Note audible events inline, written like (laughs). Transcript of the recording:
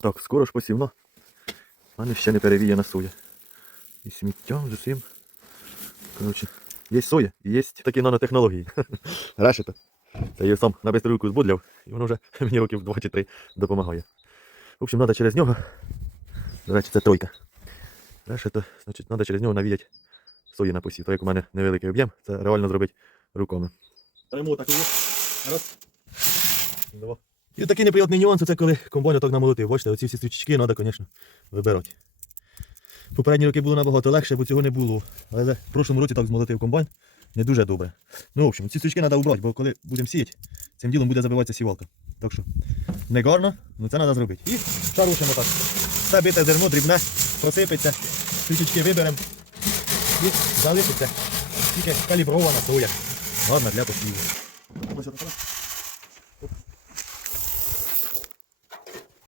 Так, скоро ж посівно. У мене ще не перевіяна соя. І сміттям з усім. Коротше, є соя і є такі нанотехнології. (laughs) Решета. Це я сам на бистру руку збудляв, і воно вже (laughs) мені років 2 чи 3 допомагає. В общем, треба через нього. До речі, це тройка. Решета, значить, треба через нього навіяти сої на посів. То як у мене невеликий об'єм, це реально зробити руками. Беремо так Раз. Два. І такий неприємний нюанс, це коли комбайн отак намолотив. Бачите, оці всі стрічки треба, звісно, вибирати. Попередні роки було набагато легше, бо цього не було. Але в прошлому році так змолотив комбайн. Не дуже добре. Ну, в общем, ці стрічки треба убрати, бо коли будемо сіяти, цим ділом буде забиватися сівалка. Так що не гарно, але це треба зробити. І шарушимо так. Все бите зерно дрібне, просипеться, стрічки виберемо і залишиться тільки калібрована соя. Гарна для посіву.